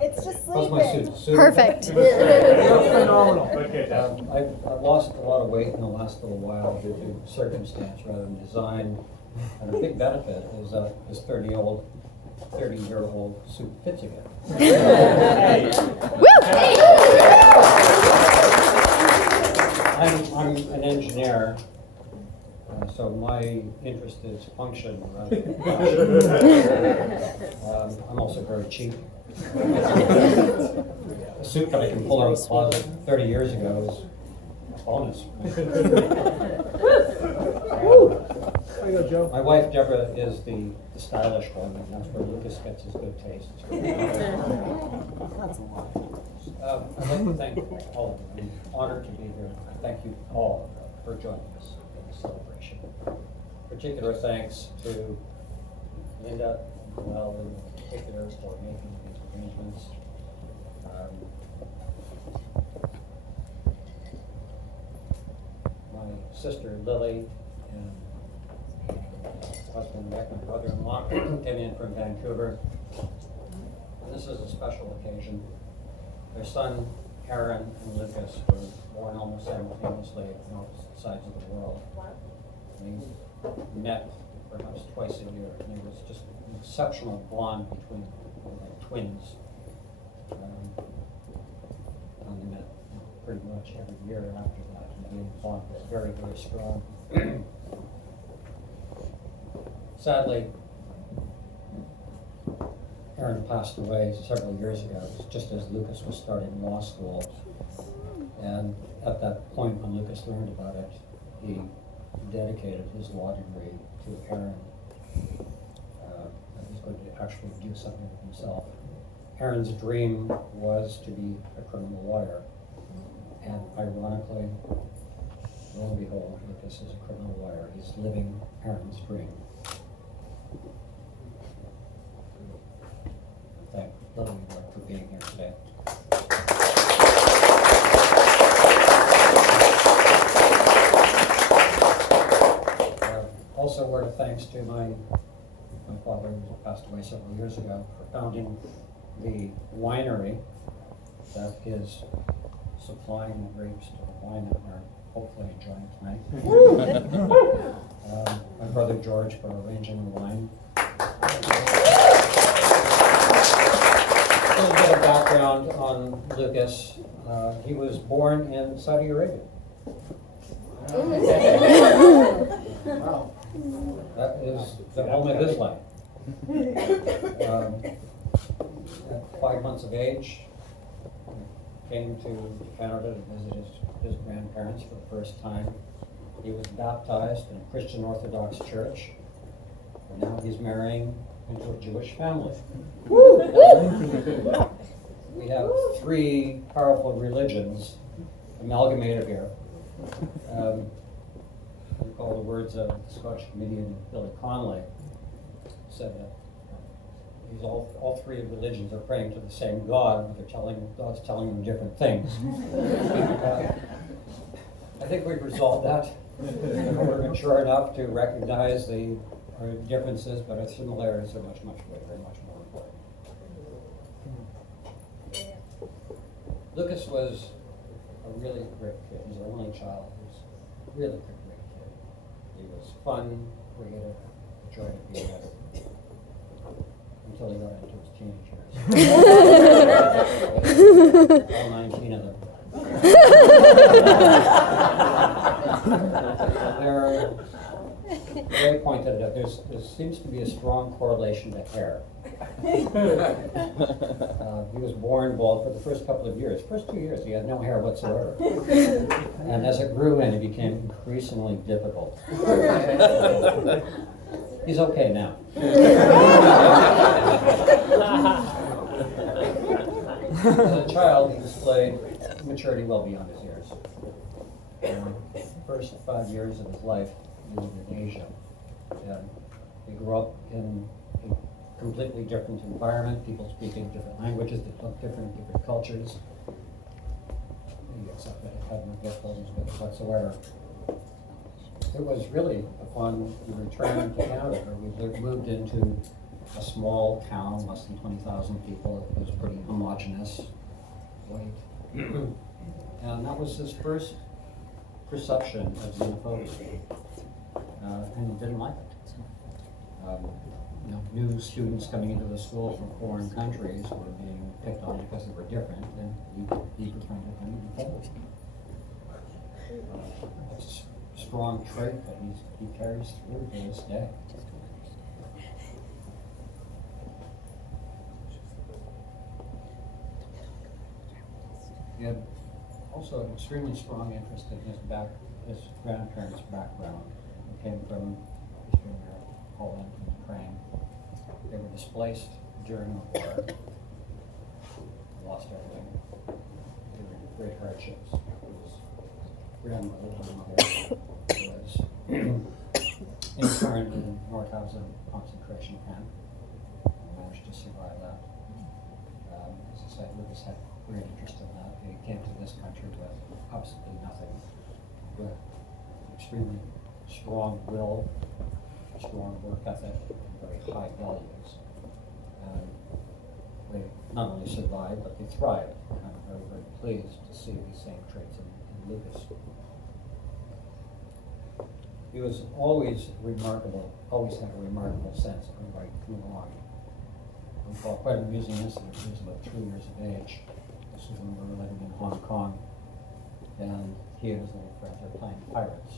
It's just How's my sleeping. suit? Perfect. Phenomenal. I've lost a lot of weight in the last little while due to circumstance rather than design. And a big benefit is that this 30-year-old suit fits again. I'm an engineer, so my interest is function rather than fashion. I'm also very cheap. A suit that I can pull out of the closet 30 years ago is a bonus. There you go, Joe. My wife Deborah is the stylish one, and that's where Lucas gets his good taste. I'd like to thank all of you. I'm honored to be here. I thank you all for joining us in this celebration. Particular thanks to Linda and Mel in particular for making these arrangements. My sister Lily and husband Nick, my brother-in-law, came in from Vancouver. And this is a special occasion. Their son, Aaron and Lucas, were born almost simultaneously on opposite sides of the world. We met perhaps twice a year, and there was just an exceptional bond between them, like twins. And they met pretty much every year after that, and the bond was very, very strong. Sadly, Aaron passed away several years ago, just as Lucas was starting law school. And at that point, when Lucas learned about it, he dedicated his law degree to Aaron. And he's going to actually do something with himself. Aaron's dream was to be a criminal lawyer. And ironically, lo and behold, Lucas is a criminal lawyer. He's living Aaron's dream. Thank Lily for being here today. Also, a word of thanks to my father, who passed away several years ago, for founding the winery that is supplying the grapes to the wine that we're hopefully enjoying tonight. My brother George for arranging the wine. A little bit of background on Lucas. He was born in Saudi Arabia. Wow. That is the home of his life. At 5 months of age, came to Canada to visit his grandparents for the first time. He was baptized in a Christian Orthodox church, and now he's marrying into a Jewish family. We have three powerful religions amalgamated here. I recall the words of the Scottish comedian Billy Connolly, said that all three religions are praying to the same God, but God's telling them different things. I think we've resolved that. We're mature enough to recognize our differences, but our similarities are much, much greater and much more important. Lucas was a really great kid. He was our only child. He was really a great kid. He was fun, creative, a joy to be with, until he got into his teenage years. All 19 of them. Ray pointed out there seems to be a strong correlation to hair. He was born bald for the first couple of years. First 2 years, he had no hair whatsoever. And as it grew in, it became increasingly difficult. He's okay now. As a child, he displayed maturity well beyond his years. The first 5 years of his life, he lived in Asia. And he grew up in a completely different environment, people speaking different languages, they look different cultures. Except that it had no difficulties with it whatsoever. It was really upon the return to Canada where we moved into a small town, less than 20,000 people. It was pretty homogeneous, white. And that was his first perception of xenophobia. And he didn't like it. New students coming into the school from foreign countries were being picked on because they were different, and he befriended them and followed them. It's a strong trait that he carries through to this day. He had also an extremely strong interest in his grandparents' background. He came from Eastern Europe, Poland, and Ukraine. They were displaced during the war, lost everything. There were great hardships. His grandmother, my mother, was interned in Nordhausen concentration camp and managed to survive that. As I said, Lucas had great interest in that. He came to this country with absolutely nothing, with extremely strong will, strong work ethic, and very high values. And they not only survived, but they thrived. And I'm very, very pleased to see these same traits in Lucas. He was always remarkable, always had a remarkable sense of right and wrong. We recall quite an amusing incident. He was about 3 years of age. This was when we were living in Hong Kong. And he and his little friends were playing pirates.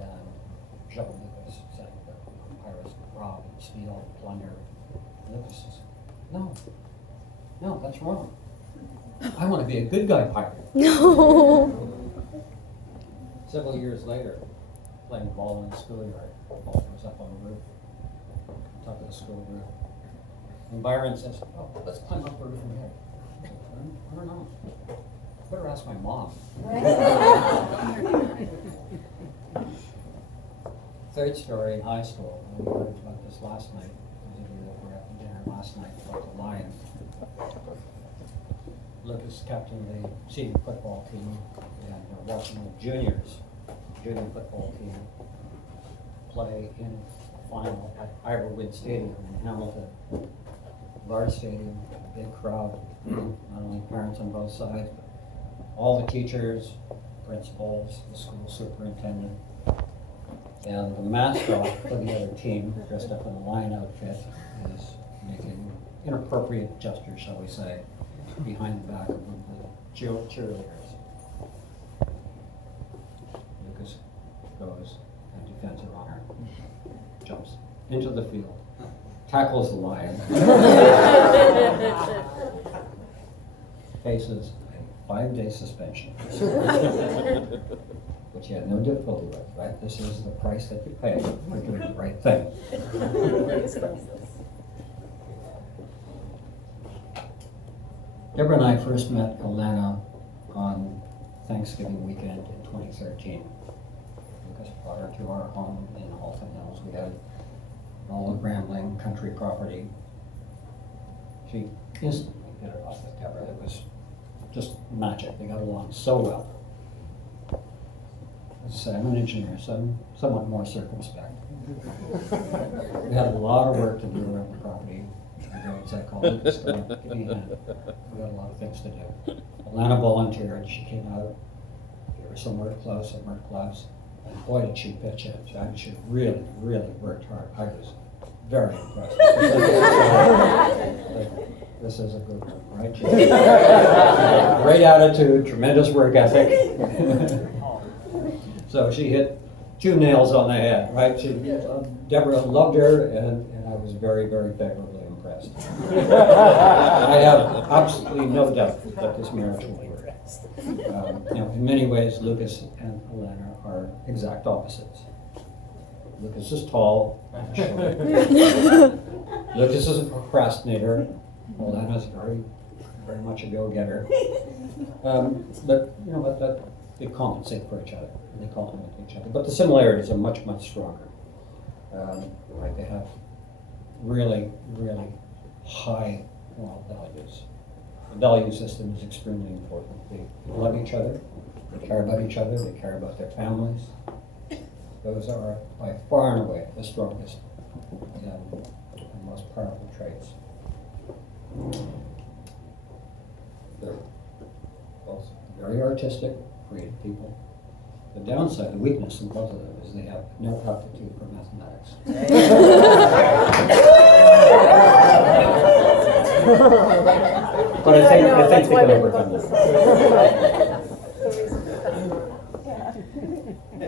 And Joe Lucas saying that pirates rob and steal and plunder. Lucas says, no, that's wrong. I want to be a good guy pirate. No. Several years later, playing ball in the schoolyard, the ball was up on the roof, on top of the school roof. And Byron says, oh, let's climb up the roof from here. I don't know. Better ask my mom. Third story in high school, we heard about this last night. Those of you that were at dinner last night about the Lion. Lucas captained the senior football team, and we're watching the junior football team play in the final at Iverwood Stadium in Hamilton. Large stadium, big crowd, not only parents on both sides, but all the teachers, principals, the school superintendent, and the mascot for the other team, dressed up in a lion outfit, is making inappropriate gestures, shall we say, behind the back of the cheerleaders. Lucas goes and defends her honor, jumps into the field, tackles the lion, faces a 5-day suspension, which he had no difficulty with, right? This is the price that you pay for doing the right thing. Deborah and I first met Alana on Thanksgiving weekend in 2013. Lucas brought her to our home in Halton Hills. We had all the rambling country property. She instantly hit it off with Deborah. It was just magic. They got along so well. As I say, I'm an engineer, so I'm somewhat more circumspect. We had a lot of work to do around the property. I called it, just give me a hand. We got a lot of things to do. Alana volunteered. She came out, gave her some work clothes, some work gloves, and boy did she pitch in. I mean, she really, really worked hard. I was very impressed. This is a good one, right? She had great attitude, tremendous work ethic. So she hit 2 nails on the head, right? Deborah loved her, and I was very, very favorably impressed. I have absolutely no doubt that this marriage will work. In many ways, Lucas and Alana are exact opposites. Lucas is tall and short. Lucas is a procrastinator. Alana is very, very much a go-getter. But they compensate for each other. They complement each other. But the similarities are much, much stronger. Right? They have really, really high moral values. The value system is extremely important. They love each other, they care about each other, they care about their families. Those are by far and away the strongest and most powerful traits. They're both very artistic, creative people. The downside, the weakness in both of them is they have no aptitude for mathematics. But I think they can overcome that.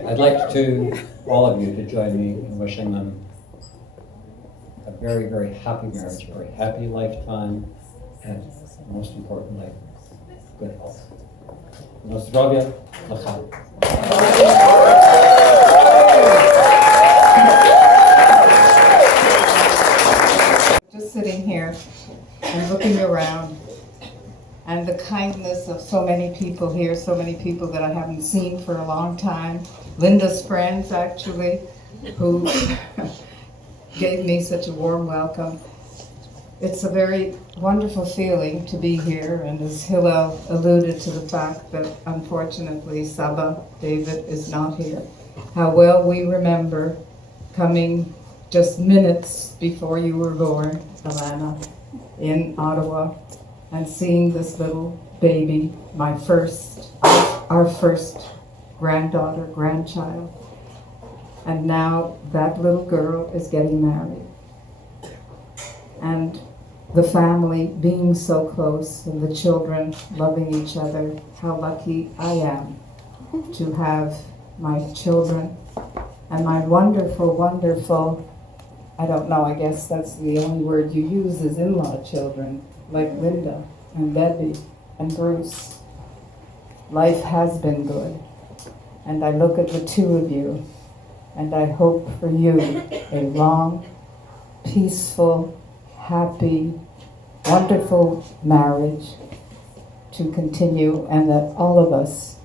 I'd like to all of you to join me in wishing them a very, very happy marriage, a very happy lifetime, and most importantly, good health. Na zdrowie, l'chaim. Just sitting here and looking around, and the kindness of so many people here, so many people that I haven't seen for a long time. Linda's friends, actually, who gave me such a warm welcome. It's a very wonderful feeling to be here, and as Hillel alluded to the fact that unfortunately Saba David is not here. How well we remember coming just minutes before you were born, Alana, in Ottawa, and seeing this little baby, our first granddaughter, grandchild. And now that little girl is getting married. And the family being so close and the children loving each other, how lucky I am to have my children and my wonderful, wonderful, I don't know, I guess that's the only word you use is in-law children, like Linda and Debbie and Bruce. Life has been good. And I look at the two of you and I hope for you a long, peaceful, happy, wonderful marriage to continue, and that all of us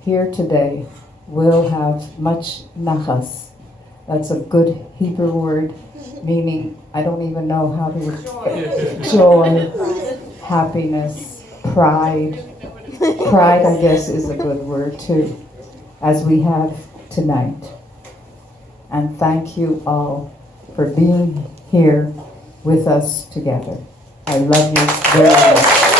here today will have much nachas. That's a good Hebrew word, meaning, I don't even know how to, joy, happiness, pride. Pride, I guess, is a good word too, as we have tonight. And thank you all for being here with us together. I love you very much.